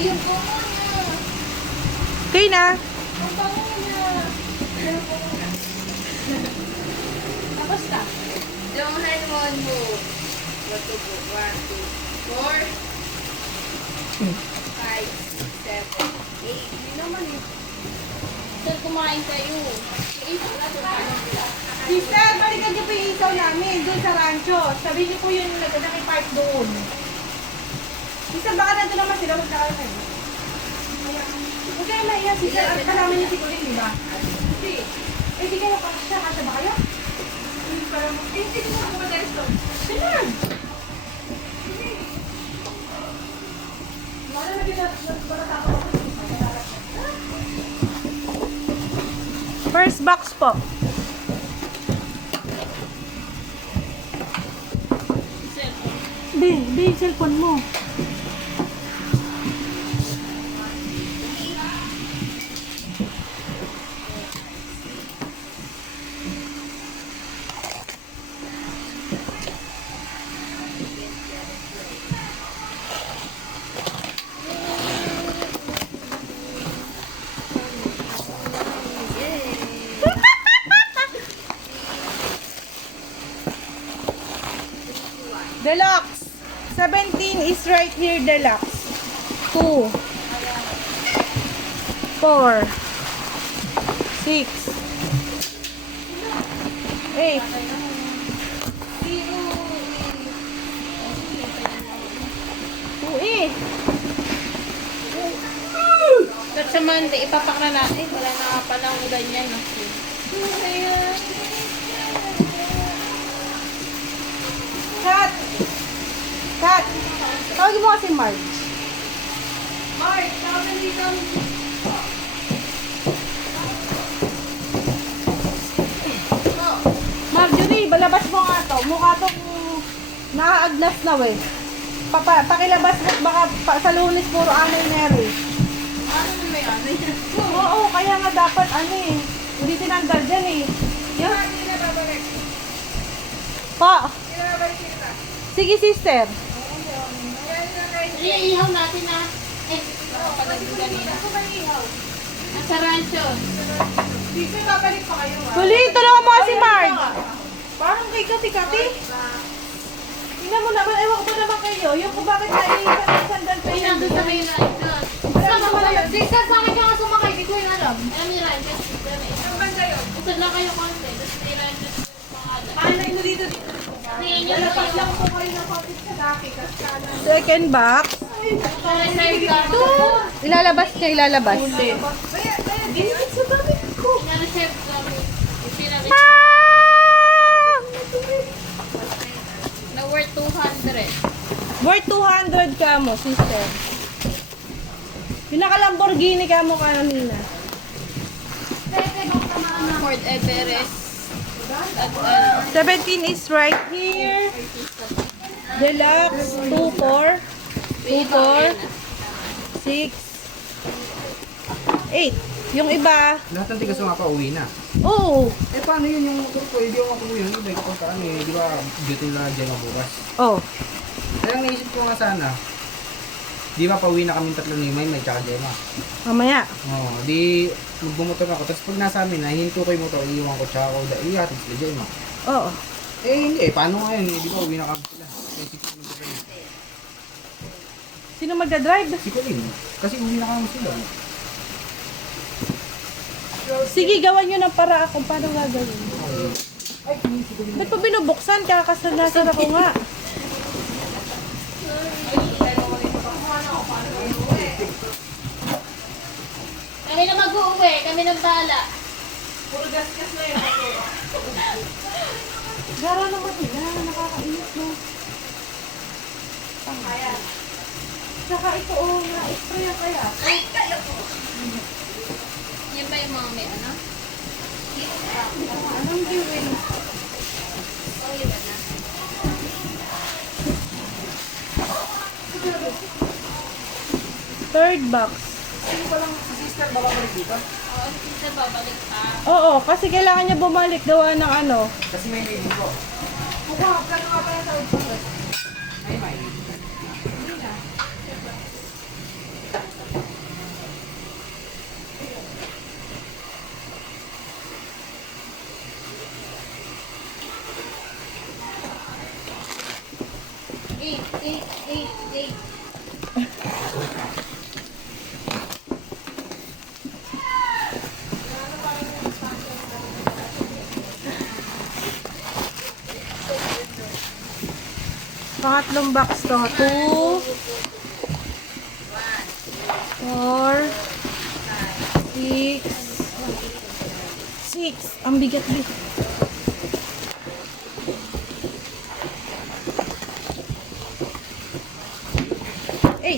Ayun po muna. Okay na. Ang bango niya. Tapos na. Johan one move. What to go? 1, 2, 4, 5, 7, 8. Hindi naman eh. Sir, kumain kayo. Sister, balikan niyo po yung isaw namin doon sa rancho. Sabihin niyo po yung naki-park doon. Sister, baka nandun naman sila. Huwag na kayo kayo. Huwag kayo maiya, sister. At kalaman niyo si Kulin, di ba? Hindi. Eh, di kayo kasya. Kasya ba kayo? Eh, hindi mo ako madalas doon. Sila! Wala na pinatapos ako. First box po. Be, cellphone mo. Deluxe. 17 is right here, deluxe. 2, 4, 6, 8. At sa Monday, ipapak na natin. Wala na palang ganyan. Cut! Cut! Tawagin mo kasi Marge. Marge, tawagin dito. Marjorie, balabas mo nga to. Mukha tong nakaagnas na we. Pakilabas mo, baka sa Lunes puro anoy Mary. Ano may ano yan? Oo, kaya nga dapat ano eh. Hindi tinanggal dyan eh. Yan. Pa. Sige sister. Iihaw natin na. Eh, pagdating kanina. Nasa rancho. Sister, babalik pa kayo ha? Huli, tulungan mo si Marge. Parang kay Kati-Kati. Tingnan mo naman, ewan ko naman kayo. Yung kung bakit naiisan-sandal pa Ay, yan. nandun sa may rancho. Sama ko lang. Sister, sa akin ka nga sumakay. Di ko yung alam. Alam niyo rancho. Ang banda yun. Usad lang kayo konti. Tapos may rancho. Paano ino dito? Tingin niyo Lalabas kayo. lang po kayo ng kapit sa laki. Second box. Reserve ka. Ilalabas niya, ilalabas. Ina-reserve kami. Ipina-reserve. Na worth 200. Worth 200 ka mo, sister. Yung naka-Lamborghini ka mo kanina. Ford Everest. At 17 is right here. Deluxe, 2-4. 2-4. 6. 8. Yung iba, Lahat ng tigas mga pauwi na. oo. Eh paano yun yung motor ko? Hindi ako makuha yun. Iba kapag ano eh. Di ba duty na dyan mabukas? Oh. Kaya ang naisip ko nga sana. Di ba pauwi na kami tatlo ni May tsaka Gemma. Mamaya. Oo. Di magbumotor ako. Tapos pag nasa amin na hihinto ko yung motor, iiwan ko tsaka ako. Ihatid sila Gemma. Oo. Eh hindi eh. Paano nga yun? Di ba uwi na kami sila? Kaya si Colin ko sila. Sino magdadrive? Si Colin. Kasi uwi na kami sila. Sige, gawan nyo ng para kung paano gagawin. Ba't pa binubuksan? Kakasanasan ako nga. kami na mag-uwi. Kami ng bala. Puro gas-gas na yun. Gara naman nila. Nakakainis no. Kaya. Saka ito na-spray ang kaya. Ay, kaya po. Yan ba yung mga may ano? Anong gawin? Oh, yun na. Third box. Sino pa lang si sister babalik dito? Oo, kasi babalik pa. Oo, kasi kailangan niya bumalik gawa ng ano. Kasi may baby ko. Mukha, plano nga pala sa ulo. May may. Hindi na. 8. Pangatlong box to. 2, 4, 6, 6. Ang bigat-bigat. 8.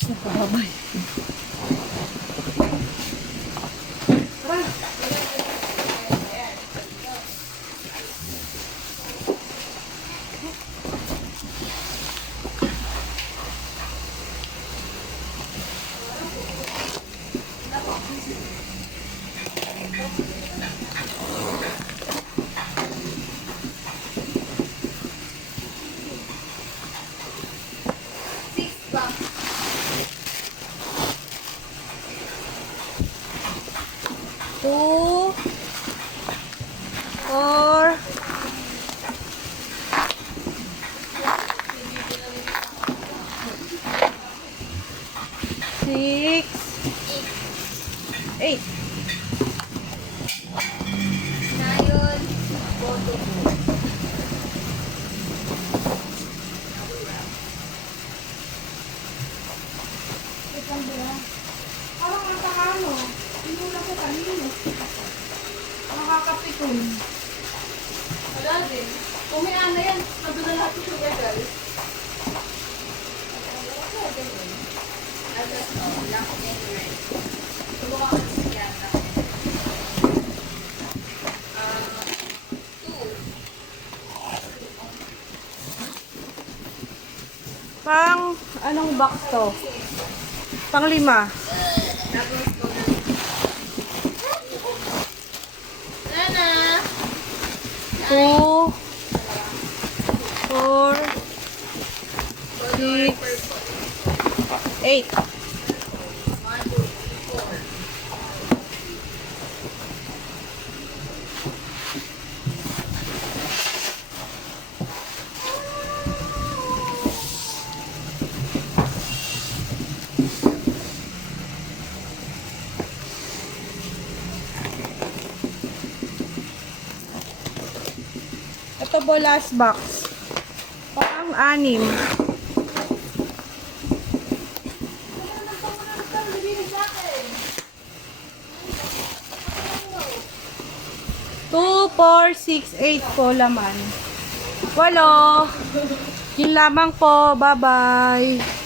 Sa pababay. Two, 4, 6, 8. Parang ang takano. Inuna ko kanino. Nakakapikon. Wala din. Kung may ana yan, nandun na lahat yung sugar guys. Pang, anong box to? Pang 5. Nana! 2, 4, 6, 8. Ito po last box. Pang 6. Two, 4, 6, 8 po laman. 8. Yun lamang po. Bye-bye.